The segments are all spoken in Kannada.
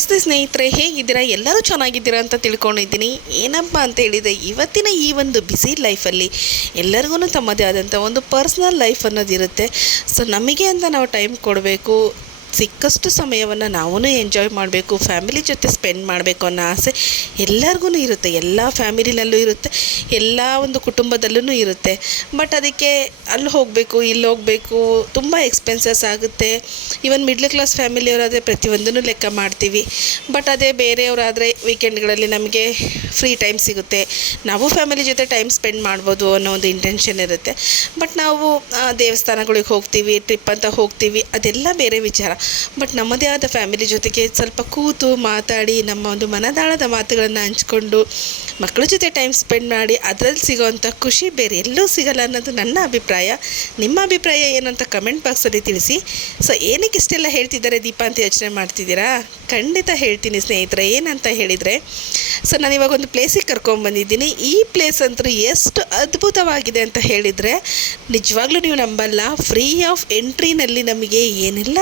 ನಮಸ್ತೆ ಸ್ನೇಹಿತರೆ, ಹೇಗಿದ್ದೀರಾ? ಎಲ್ಲರೂ ಚೆನ್ನಾಗಿದ್ದೀರಾ ಅಂತ ತಿಳ್ಕೊಂಡಿದ್ದೀನಿ. ಏನಪ್ಪ ಅಂತ ಹೇಳಿದರೆ, ಇವತ್ತಿನ ಈ ಒಂದು ಬ್ಯುಸಿ ಲೈಫಲ್ಲಿ ಎಲ್ಲರಿಗೂ ತಮ್ಮದೇ ಆದಂಥ ಒಂದು ಪರ್ಸ್ನಲ್ ಲೈಫ್ ಅನ್ನೋದಿರುತ್ತೆ. ಸೊ ನಮಗೆ ಅಂತ ನಾವು ಟೈಮ್ ಕೊಡಬೇಕು. ಸಿಕ್ಕಷ್ಟು ಸಮಯವನ್ನು ನಾವೂ ಎಂಜಾಯ್ ಮಾಡಬೇಕು ಫ್ಯಾಮಿಲಿ ಜೊತೆ ಸ್ಪೆಂಡ್ ಮಾಡಬೇಕು ಅನ್ನೋ ಆಸೆ ಎಲ್ಲರಿಗೂ ಇರುತ್ತೆ. ಎಲ್ಲ ಫ್ಯಾಮಿಲಿನಲ್ಲೂ ಇರುತ್ತೆ, ಎಲ್ಲ ಒಂದು ಕುಟುಂಬದಲ್ಲೂ ಇರುತ್ತೆ. ಬಟ್ ಅದಕ್ಕೆ ಅಲ್ಲಿ ಹೋಗಬೇಕು ಇಲ್ಲಿ ಹೋಗಬೇಕು ತುಂಬ ಎಕ್ಸ್ಪೆನ್ಸಸ್ ಆಗುತ್ತೆ. ಈವನ್ ಮಿಡ್ಲ್ ಕ್ಲಾಸ್ ಫ್ಯಾಮಿಲಿಯವರಾದರೆ ಪ್ರತಿಯೊಂದನ್ನು ಲೆಕ್ಕ ಮಾಡ್ತೀವಿ. ಬಟ್ ಅದೇ ಬೇರೆಯವರಾದರೆ ವೀಕೆಂಡ್ಗಳಲ್ಲಿ ನಮಗೆ ಫ್ರೀ ಟೈಮ್ ಸಿಗುತ್ತೆ. ನಾವು ಫ್ಯಾಮಿಲಿ ಜೊತೆ ಟೈಮ್ ಸ್ಪೆಂಡ್ ಮಾಡ್ಬೋದು ಅನ್ನೋ ಒಂದು ಇಂಟೆನ್ಷನ್ ಇರುತ್ತೆ. ಬಟ್ ನಾವು ದೇವಸ್ಥಾನಗಳಿಗೆ ಹೋಗ್ತೀವಿ ಟ್ರಿಪ್ ಅಂತ ಹೋಗ್ತೀವಿ, ಅದೆಲ್ಲ ಬೇರೆ ವಿಚಾರ. ಬಟ್ ನಮ್ಮದೇ ಆದ ಫ್ಯಾಮಿಲಿ ಜೊತೆಗೆ ಸ್ವಲ್ಪ ಕೂತು ಮಾತಾಡಿ ನಮ್ಮ ಒಂದು ಮನದಾಳದ ಮಾತುಗಳನ್ನು ಹಂಚ್ಕೊಂಡು ಮಕ್ಕಳ ಜೊತೆ ಟೈಮ್ ಸ್ಪೆಂಡ್ ಮಾಡಿ ಅದರಲ್ಲಿ ಸಿಗೋವಂಥ ಖುಷಿ ಬೇರೆ ಎಲ್ಲೂ ಸಿಗಲ್ಲ ಅನ್ನೋದು ನನ್ನ ಅಭಿಪ್ರಾಯ. ನಿಮ್ಮ ಅಭಿಪ್ರಾಯ ಏನು ಅಂತ ಕಮೆಂಟ್ ಬಾಕ್ಸಲ್ಲಿ ತಿಳಿಸಿ. ಸೊ ಏನಕ್ಕೆ ಇಷ್ಟೆಲ್ಲ ಹೇಳ್ತಿದ್ದಾರೆ ದೀಪಾ ಅಂತ ಯೋಚನೆ ಮಾಡ್ತಿದ್ದೀರಾ? ಖಂಡಿತ ಹೇಳ್ತೀನಿ ಸ್ನೇಹಿತರೆ, ಏನಂತ ಹೇಳಿದರೆ ಸೊ ನಾನು ಇವಾಗ ಒಂದು ಪ್ಲೇಸಿಗೆ ಕರ್ಕೊಂಡ್ಬಂದಿದ್ದೀನಿ ಈ ಪ್ಲೇಸ್ ಅಂತೂ ಎಷ್ಟು ಅದ್ಭುತವಾಗಿದೆ ಅಂತ ಹೇಳಿದರೆ, ನಿಜವಾಗ್ಲೂ ನೀವು ನಂಬಲ್ಲ ಫ್ರೀ ಆಫ್ ಎಂಟ್ರಿನಲ್ಲಿ ನಮಗೆ ಏನೆಲ್ಲ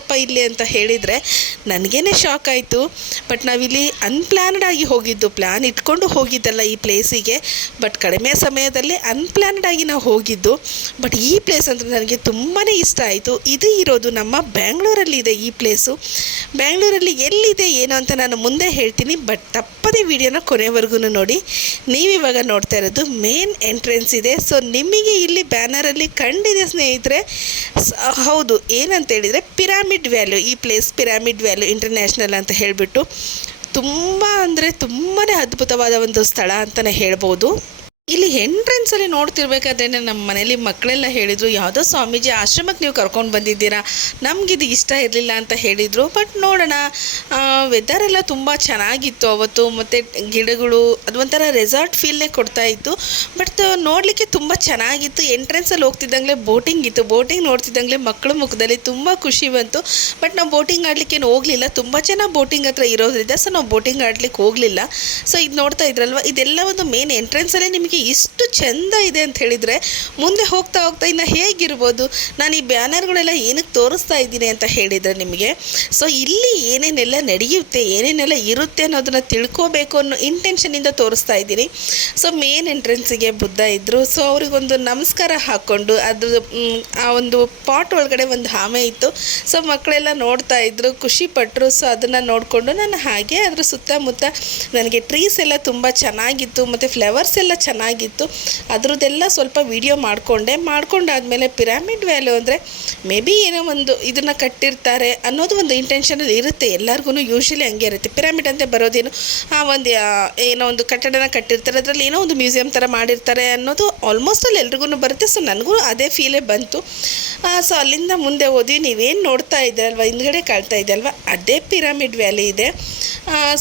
ಸಿಗುತ್ತಪ್ಪ ಇಲ್ಲಿ ಅಂತ ಹೇಳಿದರೆ ನನಗೇನೆ ಶಾಕ್ ಆಯಿತು. ಬಟ್ ನಾವಿಲ್ಲಿ ಅನ್ಪ್ಲ್ಯಾನ್ಡ್ ಆಗಿ ಹೋಗಿದ್ದು. ಪ್ಲ್ಯಾನ್ ಇಟ್ಕೊಂಡು ಹೋಗಿದ್ದಲ್ಲ ಈ ಪ್ಲೇಸಿಗೆ ಬಟ್ ಕಡಿಮೆ ಸಮಯದಲ್ಲಿ ಅನ್ಪ್ಲ್ಯಾನ್ಡ್ ಆಗಿ ನಾವು ಹೋಗಿದ್ದು. ಬಟ್ ಈ ಪ್ಲೇಸ್ ಅಂದರೆ ನನಗೆ ತುಂಬಾ ಇಷ್ಟ ಆಯಿತು. ಇದು ಇರೋದು ನಮ್ಮ ಬ್ಯಾಂಗ್ಳೂರಲ್ಲಿ ಇದೆ ಈ ಪ್ಲೇಸು ಬ್ಯಾಂಗ್ಳೂರಲ್ಲಿ ಎಲ್ಲಿದೆ ಏನು ಅಂತ ನಾನು ಮುಂದೆ ಹೇಳ್ತೀನಿ. ಬಟ್ ತಪ್ಪದೇ ವಿಡಿಯೋನ ಕೊನೆವರೆಗೂ ನೋಡಿ. ನೀವಿವಾಗ ನೋಡ್ತಾ ಇರೋದು ಮೇನ್ ಎಂಟ್ರೆನ್ಸ್ ಇದೆ. ಸೊ ನಿಮಗೆ ಇಲ್ಲಿ ಬ್ಯಾನರಲ್ಲಿ ಕಂಡಿದೆ ಸ್ನೇಹಿತರೆ. ಹೌದು. ಏನಂತ ಹೇಳಿದರೆ ಪಿರಾಮಿಡ್ ವ್ಯಾಲ್ಯೂ ಈ ಪ್ಲೇಸ್ ಪಿರಾಮಿಡ್ ವ್ಯಾಲ್ಯೂ ಇಂಟರ್ನ್ಯಾಷನಲ್ ಅಂತ ಹೇಳಿಬಿಟ್ಟು ತುಂಬ ಅಂದರೆ ತುಂಬಾ ಅದ್ಭುತವಾದ ಒಂದು ಸ್ಥಳ ಅಂತಲೇ ಹೇಳ್ಬೋದು. ಎಂಟ್ರೆನ್ಸಲ್ಲಿ ನೋಡ್ತಿರ್ಬೇಕಾದ್ರೆ ನಮ್ಮ ಮನೇಲಿ ಮಕ್ಕಳೆಲ್ಲ ಹೇಳಿದರು, ಯಾವುದೋ ಸ್ವಾಮೀಜಿ ಆಶ್ರಮಕ್ಕೆ ನೀವು ಕರ್ಕೊಂಡು ಬಂದಿದ್ದೀರಾ? ನಮಗಿದು ಇಷ್ಟ ಇರಲಿಲ್ಲ ಅಂತ ಹೇಳಿದರು. ಬಟ್ ನೋಡೋಣ ವೆದರ್ ಎಲ್ಲ ತುಂಬ ಚೆನ್ನಾಗಿತ್ತು ಅವತ್ತು. ಮತ್ತು ಗಿಡಗಳು, ಅದು ಒಂಥರ ರೆಸಾರ್ಟ್ ಫೀಲ್ನೇ ಕೊಡ್ತಾ ಇತ್ತು. ಬಟ್ ನೋಡಲಿಕ್ಕೆ ತುಂಬ ಚೆನ್ನಾಗಿತ್ತು. ಎಂಟ್ರೆನ್ಸಲ್ಲಿ ಹೋಗ್ತಿದ್ದಂಗೆ ಬೋಟಿಂಗ್ ಇತ್ತು. ಬೋಟಿಂಗ್ ನೋಡ್ತಿದ್ದಂಗೆ ಮಕ್ಕಳ ಮುಖದಲ್ಲಿ ತುಂಬ ಖುಷಿ ಬಂತು. ಬಟ್ ನಾವು ಬೋಟಿಂಗ್ ಆಡಲಿಕ್ಕೆ ಹೋಗಲಿಲ್ಲ. ತುಂಬ ಜನ ಬೋಟಿಂಗ್ ಹತ್ರ ಇರೋದ್ರಿಂದ, ಸೊ ನಾವು ಬೋಟಿಂಗ್ ಆಡ್ಲಿಕ್ಕೆ ಹೋಗಲಿಲ್ಲ. ಸೊ ಇದು ನೋಡ್ತಾ ಇದ್ರಲ್ವ? ಇದೆಲ್ಲ ಒಂದು ಮೇನ್ ಎಂಟ್ರೆನ್ಸಲ್ಲೇ ನಿಮಗೆ ಇಷ್ಟು ಚೆಂದ ಇದೆ ಅಂತ ಹೇಳಿದರೆ, ಮುಂದೆ ಹೋಗ್ತಾ ಹೋಗ್ತಾ ಇನ್ನು ಹೇಗಿರ್ಬೋದು? ನಾನು ಈ ಬ್ಯಾನರ್ಗಳೆಲ್ಲ ಏನಕ್ಕೆ ತೋರಿಸ್ತಾ ಇದ್ದೀನಿ ಅಂತ ಹೇಳಿದರೆ ನಿಮಗೆ ಸೊ ಇಲ್ಲಿ ಏನೇನೆಲ್ಲ ನಡೆಯುತ್ತೆ, ಏನೇನೆಲ್ಲ ಇರುತ್ತೆ ಅನ್ನೋದನ್ನು ತಿಳ್ಕೋಬೇಕು ಅನ್ನೋ ಇಂಟೆನ್ಷನಿಂದ ತೋರಿಸ್ತಾ ಇದ್ದೀನಿ. ಸೊ ಮೇನ್ ಎಂಟ್ರೆನ್ಸಿಗೆ ಬುದ್ಧ ಇದ್ದರು ಸೊ ಅವ್ರಿಗೊಂದು ನಮಸ್ಕಾರ ಹಾಕ್ಕೊಂಡು ಅದ್ರ ಆ ಒಂದು ಪಾಟ್ ಒಳಗಡೆ ಒಂದು ಆಮೆ ಇತ್ತು. ಸೊ ಮಕ್ಕಳೆಲ್ಲ ನೋಡ್ತಾ ಇದ್ರು, ಖುಷಿ ಪಟ್ಟರು ಸೊ ಅದನ್ನು ನೋಡಿಕೊಂಡು ನಾನು ಹಾಗೆ ಅದ್ರ ಸುತ್ತಮುತ್ತ ನನಗೆ ಟ್ರೀಸ್ ಎಲ್ಲ ತುಂಬ ಚೆನ್ನಾಗಿತ್ತು, ಮತ್ತು ಫ್ಲವರ್ಸ್ ಎಲ್ಲ ಚೆನ್ನಾಗಿತ್ತು. ಅದ್ರದ್ದೆಲ್ಲ ಸ್ವಲ್ಪ ವಿಡಿಯೋ ಮಾಡಿಕೊಂಡೆ. ಮಾಡ್ಕೊಂಡಾದ್ಮೇಲೆ ಪಿರಾಮಿಡ್ ವ್ಯಾಲ್ಯೂ ಅಂದರೆ ಮೇ ಬಿ ಏನೋ ಒಂದು ಇದನ್ನು ಕಟ್ಟಿರ್ತಾರೆ ಅನ್ನೋದು ಒಂದು ಇಂಟೆನ್ಷನಲ್ಲಿ ಇರುತ್ತೆ. ಎಲ್ಲರಿಗೂ ಯೂಶ್ವಲಿ ಹಂಗೆ ಇರುತ್ತೆ. ಪಿರಾಮಿಡ್ ಅಂತ ಬರೋದೇನು, ಆ ಒಂದು ಏನೋ ಒಂದು ಕಟ್ಟಡನ ಕಟ್ಟಿರ್ತಾರೆ. ಅದರಲ್ಲಿ ಏನೋ ಒಂದು ಮ್ಯೂಸಿಯಂ ಥರ ಮಾಡಿರ್ತಾರೆ ಅನ್ನೋದು ಆಲ್ಮೋಸ್ಟ್ ಅಲ್ಲಿ ಎಲ್ರಿಗೂ ಬರುತ್ತೆ. ಸೊ ನನಗೂ ಅದೇ ಫೀಲೇ ಬಂತು. ಸೊ ಅಲ್ಲಿಂದ ಮುಂದೆ ಓದಿ ನೀವೇನು ನೋಡ್ತಾ ಇದ್ದೀರಲ್ವ ಹಿಂದ್ಗಡೆ ಕಾಣ್ತಾ ಇದೆ ಅಲ್ವಾ? ಅದೇ ಪಿರಾಮಿಡ್ ವ್ಯಾಲಿ ಇದೆ.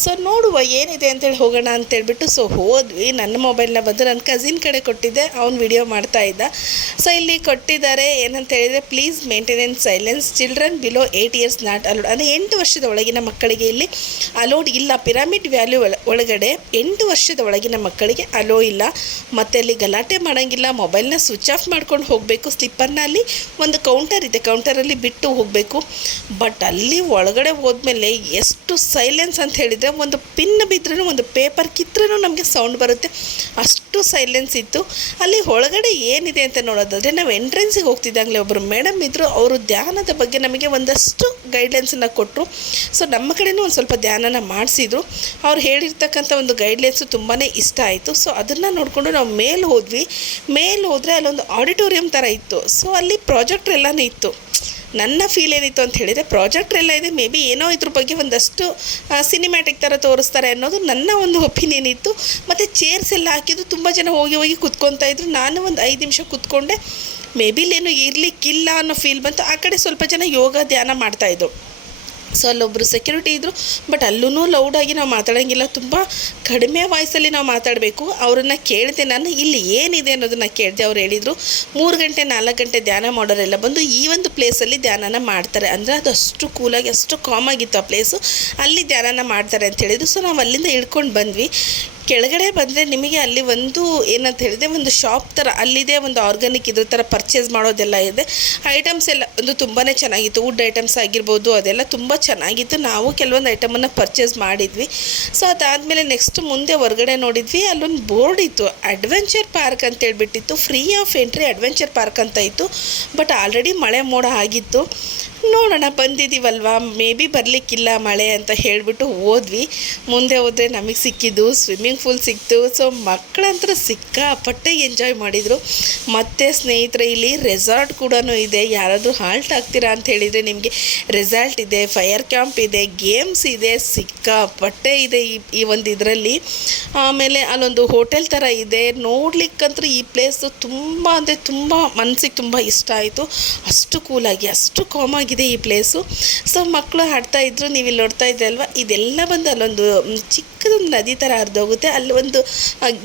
ಸೊ ನೋಡುವ ಏನಿದೆ ಅಂತೇಳಿ ಹೋಗೋಣ ಅಂತೇಳ್ಬಿಟ್ಟು ಸೊ ಹೋದ್ವಿ. ನನ್ನ ಮೊಬೈಲ್ನ ಬಂದು ನನ್ನ ಕಸಿನ್ ಕಡೆ ಕೊಟ್ಟಿದ್ದೆ. ಅವ್ನು ವಿಡಿಯೋ ಮಾಡ್ತಾ ಇದ್ದ. ಸೊ ಇಲ್ಲಿ ಕೊಟ್ಟಿದ್ದಾರೆ, ಏನಂತ ಹೇಳಿದರೆ please maintenance silence children below eight years not allowed ಅಂದರೆ ಎಂಟು ವರ್ಷದ ಒಳಗಿನ ಮಕ್ಕಳಿಗೆ ಇಲ್ಲಿ ಅಲೋಡ್ ಇಲ್ಲ. ಪಿರಾಮಿಡ್ ವ್ಯಾಲ್ಯೂ ಒಳಗಡೆ ಎಂಟು ವರ್ಷದ ಒಳಗಿನ ಮಕ್ಕಳಿಗೆ ಅಲೋ ಇಲ್ಲ. ಮತ್ತು ಅಲ್ಲಿ ಗಲಾಟೆ ಮಾಡೋಂಗಿಲ್ಲ. ಮೊಬೈಲ್ನ ಸ್ವಿಚ್ ಆಫ್ ಮಾಡ್ಕೊಂಡು ಹೋಗಬೇಕು. ಸ್ಲಿಪ್ಪರ್ನ ಅಲ್ಲಿ ಒಂದು ಕೌಂಟರ್ ಇದೆ. ಕೌಂಟರಲ್ಲಿ ಬಿಟ್ಟು ಹೋಗಬೇಕು. ಬಟ್ ಅಲ್ಲಿ ಒಳಗಡೆ ಹೋದ್ಮೇಲೆ ಎಷ್ಟು ಸೈಲೆನ್ಸ್ ಅಂತ ಹೇಳಿದರೆ ಒಂದು ಪಿನ್ ಬಿದ್ರೂ ಒಂದು ಪೇಪರ್ ಕಿತ್ರೂ ನಮಗೆ ಸೌಂಡ್ ಬರುತ್ತೆ. ಅಷ್ಟು ಸೈಲೆನ್ಸ್ ಇತ್ತು. ಅಲ್ಲಿ ಒಳಗಡೆ ಏನಿದೆ ಅಂತ ನೋಡೋದಾದರೆ ನಾವು ಎಂಟ್ರೆನ್ಸಿಗೆ ಹೋಗ್ತಿದ್ದಂಗೆ ಒಬ್ಬರು ಮೇಡಮ್ ಇದ್ದರು ಅವರು ಧ್ಯಾನದ ಬಗ್ಗೆ ನಮಗೆ ಒಂದಷ್ಟು ಗೈಡ್ಲೈನ್ಸನ್ನು ಕೊಟ್ಟರು ಸೊ ನಮ್ಮ ಕಡೆಯೂ ಒಂದು ಸ್ವಲ್ಪ ಧ್ಯಾನನ ಮಾಡಿಸಿದ್ರು. ಅವ್ರು ಹೇಳಿರ್ತಕ್ಕಂಥ ಒಂದು ಗೈಡ್ಲೈನ್ಸು ತುಂಬಾ ಇಷ್ಟ ಆಯಿತು. ಸೊ ಅದನ್ನು ನೋಡಿಕೊಂಡು ನಾವು ಮೇಲೆ ಹೋದ್ವಿ. ಮೇಲೆ ಹೋದರೆ ಅಲ್ಲೊಂದು ಆಡಿಟೋರಿಯಂ ಥರ ಇತ್ತು. ಸೊ ಅಲ್ಲಿ ಪ್ರಾಜೆಕ್ಟ್ರ್ ಎಲ್ಲನೂ ಇತ್ತು. ನನ್ನ ಫೀಲ್ ಏನಿತ್ತು ಅಂತ ಹೇಳಿದರೆ ಪ್ರಾಜೆಕ್ಟ್ ಎಲ್ಲ ಇದೆ ಮೇ ಬಿ ಏನೋ ಇದ್ರ ಬಗ್ಗೆ ಒಂದಷ್ಟು ಸಿನಿಮ್ಯಾಟಿಕ್ ಥರ ತೋರಿಸ್ತಾರೆ ಅನ್ನೋದು ನನ್ನ ಒಂದು ಒಪಿನಿಯನ್ ಇತ್ತು. ಮತ್ತು ಚೇರ್ಸ್ ಎಲ್ಲ ಹಾಕಿದ್ದು ತುಂಬ ಜನ ಹೋಗಿ ಹೋಗಿ ಕುತ್ಕೊತಾ ಇದ್ರು. ನಾನು ಒಂದು ಐದು ನಿಮಿಷ ಕುತ್ಕೊಂಡೆ. ಮೇ ಬಿ ಇಲ್ಲೇನು ಇರಲಿಕ್ಕಿಲ್ಲ ಅನ್ನೋ ಫೀಲ್ ಬಂತು. ಆ ಕಡೆ ಸ್ವಲ್ಪ ಜನ ಯೋಗ ಧ್ಯಾನ ಮಾಡ್ತಾಯಿದ್ರು ಸೊ ಅಲ್ಲೊಬ್ಬರು ಸೆಕ್ಯೂರಿಟಿ ಇದ್ದರು ಬಟ್ ಅಲ್ಲೂ ಲೌಡಾಗಿ ನಾವು ಮಾತಾಡೋಂಗಿಲ್ಲ. ತುಂಬ ಕಡಿಮೆ ವಾಯ್ಸಲ್ಲಿ ನಾವು ಮಾತಾಡಬೇಕು. ಅವರನ್ನು ಕೇಳಿದೆ ನಾನು ಇಲ್ಲಿ ಏನಿದೆ ಅನ್ನೋದನ್ನು ಕೇಳಿದೆ ಅವ್ರು ಹೇಳಿದರು. ಮೂರು ಗಂಟೆ, ನಾಲ್ಕು ಗಂಟೆ ಧ್ಯಾನ ಮಾಡೋರೆಲ್ಲ ಬಂದು ಈ ಒಂದು ಪ್ಲೇಸಲ್ಲಿ ಧ್ಯಾನನ ಮಾಡ್ತಾರೆ. ಅಂದರೆ ಅದು ಅಷ್ಟು ಕೂಲಾಗಿ ಅಷ್ಟು ಕಾಮಾಗಿತ್ತು ಆ ಪ್ಲೇಸು ಅಲ್ಲಿ ಧ್ಯಾನನ ಮಾಡ್ತಾರೆ ಅಂತ ಹೇಳಿದ್ರು. ಸೊ ನಾವು ಅಲ್ಲಿಂದ ಇಳ್ಕೊಂಡು ಬಂದ್ವಿ. ಕೆಳಗಡೆ ಬಂದರೆ ನಿಮಗೆ ಅಲ್ಲಿ ಒಂದು ಏನಂತ ಹೇಳಿದೆ ಒಂದು ಶಾಪ್ ಥರ ಅಲ್ಲಿದೆ, ಒಂದು ಆರ್ಗಾನಿಕ್ ಇದ್ರ ಥರ ಪರ್ಚೇಸ್ ಮಾಡೋದೆಲ್ಲ ಇದೆ. ಐಟಮ್ಸ್ ಎಲ್ಲ ಒಂದು ತುಂಬಾ ಚೆನ್ನಾಗಿತ್ತು. ವುಡ್ ಐಟಮ್ಸ್ ಆಗಿರ್ಬೋದು, ಅದೆಲ್ಲ ತುಂಬ ಚೆನ್ನಾಗಿತ್ತು. ನಾವು ಕೆಲವೊಂದು ಐಟಮನ್ನು ಪರ್ಚೇಸ್ ಮಾಡಿದ್ವಿ. ಸೊ ಅದಾದಮೇಲೆ ನೆಕ್ಸ್ಟ್ ಮುಂದೆ ಹೊರಗಡೆ ನೋಡಿದ್ವಿ, ಅಲ್ಲೊಂದು ಬೋರ್ಡ್ ಇತ್ತು. ಅಡ್ವೆಂಚರ್ ಪಾರ್ಕ್ ಅಂತ ಹೇಳಿಬಿಟ್ಟಿತ್ತು. Free of entry adventure park ಅಂತ ಇತ್ತು. ಬಟ್ ಆಲ್ರೆಡಿ ಮಳೆ ಮೋಡ ಆಗಿತ್ತು. ನೋಡೋಣ ಬಂದಿದ್ದೀವಲ್ವಾ ಮೇ ಬಿ ಬರಲಿಕ್ಕಿಲ್ಲ ಮಳೆ ಅಂತ ಹೇಳಿಬಿಟ್ಟು ಹೋದ್ವಿ. ಮುಂದೆ ಹೋದರೆ ನಮಗೆ ಸಿಕ್ಕಿದ್ದು ಸ್ವಿಮ್ಮಿಂಗ್ ಫೂಲ್ ಸಿಕ್ತು. ಸೊ ಮಕ್ಕಳಂತೂ ಸಿಕ್ಕಾಪಟ್ಟೆ ಎಂಜಾಯ್ ಮಾಡಿದರು. ಮತ್ತು ಸ್ನೇಹಿತರೆ, ಇಲ್ಲಿ ರೆಸಾರ್ಟ್ ಕೂಡ ಇದೆ. ಯಾರಾದರೂ ಹಾಲ್ಟ್ ಆಗ್ತೀರಾ ಅಂತ ಹೇಳಿದರೆ ನಿಮಗೆ ರೆಸಾರ್ಟ್ ಇದೆ ಫೈರ್ ಕ್ಯಾಂಪ್ ಇದೆ ಗೇಮ್ಸ್ ಇದೆ, ಸಿಕ್ಕಾಪಟ್ಟೆ ಇದೆ ಈ ಈ ಒಂದು ಇದರಲ್ಲಿ. ಆಮೇಲೆ ಅಲ್ಲೊಂದು ಹೋಟೆಲ್ ಥರ ಇದೆ. ನೋಡ್ಲಿಕ್ಕಂತೂ ಈ ಪ್ಲೇಸು ತುಂಬ ಅಂದರೆ ತುಂಬ ಮನಸ್ಸಿಗೆ ತುಂಬ ಇಷ್ಟ ಆಯಿತು. ಅಷ್ಟು ಕೂಲಾಗಿ ಅಷ್ಟು ಕಾಮ್ ಆಗಿದೆ ಈ ಪ್ಲೇಸು ಸೊ ಮಕ್ಕಳು ಆಡ್ತಾ ಇದ್ರು, ನೀವು ಇಲ್ಲಿ ನೋಡ್ತಾ ಇದ್ದೆ ಅಲ್ವಾ? ಇದೆಲ್ಲ ಬಂದು ಅಲ್ಲೊಂದು ಚಿಕ್ಕದೊಂದು ನದಿ ಥರ ಹರಿದೋಗುತ್ತೆ. ಅಲ್ಲಿ ಒಂದು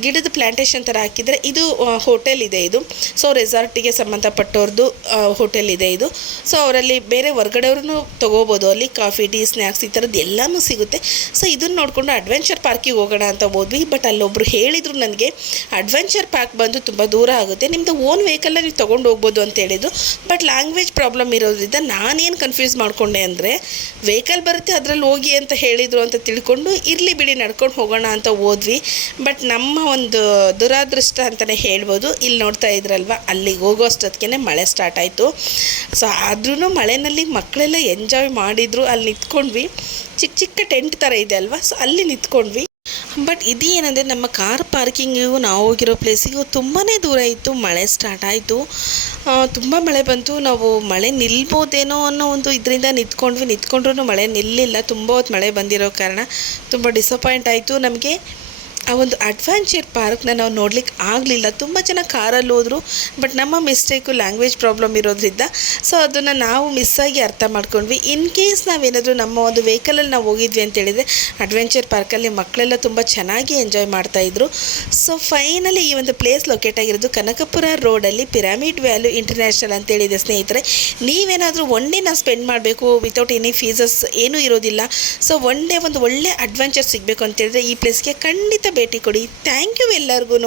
ಗಿಡದ ಪ್ಲ್ಯಾಂಟೇಷನ್ ಥರ ಹಾಕಿದರೆ ಇದು ಹೋಟೆಲ್ ಇದೆ ಇದು. ಸೊ ರೆಸಾರ್ಟಿಗೆ ಸಂಬಂಧಪಟ್ಟವ್ರದ್ದು ಹೋಟೆಲ್ ಇದೆ ಇದು. ಸೊ ಅವರಲ್ಲಿ ಬೇರೆ ಹೊರ್ಗಡೆಯವ್ರೂ ತೊಗೋಬೋದು. ಅಲ್ಲಿ ಕಾಫಿ ಟೀ ಸ್ನ್ಯಾಕ್ಸ್ ಈ ಥರದ್ದು ಎಲ್ಲನೂ ಸಿಗುತ್ತೆ. ಸೊ ಇದನ್ನು ನೋಡಿಕೊಂಡು ಅಡ್ವೆಂಚರ್ ಪಾರ್ಕಿಗೆ ಹೋಗೋಣ ಅಂತ ಹೋದ್ವಿ. ಬಟ್ ಅಲ್ಲೊಬ್ರು ಹೇಳಿದರು ನನಗೆ ಅಡ್ವೆಂಚರ್ ಪಾರ್ಕ್ ಬಂದು ತುಂಬ ದೂರ ಆಗುತ್ತೆ. ನಿಮ್ಮದು ಓನ್ ವೆಹಿಕಲ್ನ ನೀವು ತೊಗೊಂಡು ಹೋಗ್ಬೋದು ಅಂತ ಹೇಳಿದ್ದು ಬಟ್ ಲ್ಯಾಂಗ್ವೇಜ್ ಪ್ರಾಬ್ಲಮ್ ಇರೋದ್ರಿಂದ ನಾನೇನು ಕನ್ಫ್ಯೂಸ್ ಮಾಡಿಕೊಂಡೆ ಅಂದರೆ ವೆಹಿಕಲ್ ಬರುತ್ತೆ, ಅದರಲ್ಲಿ ಹೋಗಿ ಅಂತ ಹೇಳಿದರು ಅಂತ ತಿಳ್ಕೊಂಡು ಇರಲಿ ಬಿಡಿ, ನಡ್ಕೊಂಡು ಹೋಗೋಣ ಅಂತ ಹೋದ್ವಿ. ಬಟ್ ನಮ್ಮ ಒಂದು ದುರಾದೃಷ್ಟ ಅಂತಲೇ ಹೇಳ್ಬೋದು. ಇಲ್ಲಿ ನೋಡ್ತಾ ಇದ್ರಲ್ವ, ಅಲ್ಲಿಗೆ ಹೋಗೋ ಅಷ್ಟೊತ್ತಿಗೆ ಮಳೆ ಸ್ಟಾರ್ಟ್ ಆಯಿತು. ಸೊ ಆದ್ರೂ ಮಳೆನಲ್ಲಿ ಮಕ್ಕಳೆಲ್ಲ ಎಂಜಾಯ್ ಮಾಡಿದರು. ಅಲ್ಲಿ ನಿಂತ್ಕೊಂಡ್ವಿ. ಚಿಕ್ಕ ಚಿಕ್ಕ ಟೆಂಟ್ ಥರ ಇದೆ ಅಲ್ವಾ ಸೊ ಅಲ್ಲಿ ನಿಂತ್ಕೊಂಡ್ವಿ. ಬಟ್ ಇದು ಏನಂದರೆ ನಮ್ಮ ಕಾರ್ ಪಾರ್ಕಿಂಗಿಗೂ ನಾವು ಹೋಗಿರೋ ಪ್ಲೇಸಿಗೂ ತುಂಬಾ ದೂರ ಇತ್ತು, ಮಳೆ ಸ್ಟಾರ್ಟ್ ಆಯಿತು. ತುಂಬ ಮಳೆ ಬಂತು. ನಾವು ಮಳೆ ನಿಲ್ಬೋದೇನೋ ಅನ್ನೋ ಒಂದು ಇದರಿಂದ ನಿಂತ್ಕೊಂಡ್ವಿ. ನಿಂತ್ಕೊಂಡ್ರೂ ಮಳೆ ನಿಲ್ಲಿಲ್ಲ. ತುಂಬ ಹೊತ್ತು ಮಳೆ ಬಂದಿರೋ ಕಾರಣ ತುಂಬ ಡಿಸಪಾಯಿಂಟ್ ಆಯಿತು ನಮಗೆ. ಆ ಒಂದು ಅಡ್ವೆಂಚರ್ ಪಾರ್ಕ್ನ ನಾವು ನೋಡ್ಲಿಕ್ಕೆ ಆಗಲಿಲ್ಲ. ತುಂಬ ಜನ ಕಾರಲ್ಲಿ ಹೋದರು ಬಟ್ ನಮ್ಮ ಮಿಸ್ಟೇಕು ಲ್ಯಾಂಗ್ವೇಜ್ ಪ್ರಾಬ್ಲಮ್ ಇರೋದ್ರಿಂದ ಸೊ ಅದನ್ನು ನಾವು ಮಿಸ್ಸಾಗಿ ಅರ್ಥ ಮಾಡ್ಕೊಂಡ್ವಿ. ಇನ್ ಕೇಸ್ ನಾವೇನಾದರೂ ನಮ್ಮ ಒಂದು ವೆಹಿಕಲಲ್ಲಿ ನಾವು ಹೋಗಿದ್ವಿ ಅಂತೇಳಿದರೆ ಅಡ್ವೆಂಚರ್ ಪಾರ್ಕಲ್ಲಿ ಮಕ್ಕಳೆಲ್ಲ ತುಂಬ ಚೆನ್ನಾಗಿ ಎಂಜಾಯ್ ಮಾಡ್ತಾಯಿದ್ರು ಸೊ ಫೈನಲಿ ಈ ಒಂದು ಪ್ಲೇಸ್ ಲೊಕೇಟ್ ಆಗಿರೋದು ಕನಕಪುರ ರೋಡಲ್ಲಿ ಪಿರಾಮಿಡ್ ವ್ಯಾಲ್ಯೂ ಇಂಟರ್ನ್ಯಾಷನಲ್ ಅಂತೇಳಿದೆ ಸ್ನೇಹಿತರೆ. ನೀವೇನಾದರೂ ಒನ್ ಡೇನ ಸ್ಪೆಂಡ್ ಮಾಡಬೇಕು ವಿತೌಟ್ ಎನಿ ಫೀಸಸ್ ಏನೂ ಇರೋದಿಲ್ಲ. ಸೊ ಒನ್ ಡೇ ಒಂದು ಒಳ್ಳೆ ಅಡ್ವೆಂಚರ್ ಸಿಗಬೇಕು ಅಂತೇಳಿದ್ರೆ ಈ ಪ್ಲೇಸ್ಗೆ ಖಂಡಿತ ಭೇಟಿ ಕೊಡಿ. ಥ್ಯಾಂಕ್ ಯು ಎಲ್ಲರಿಗೂ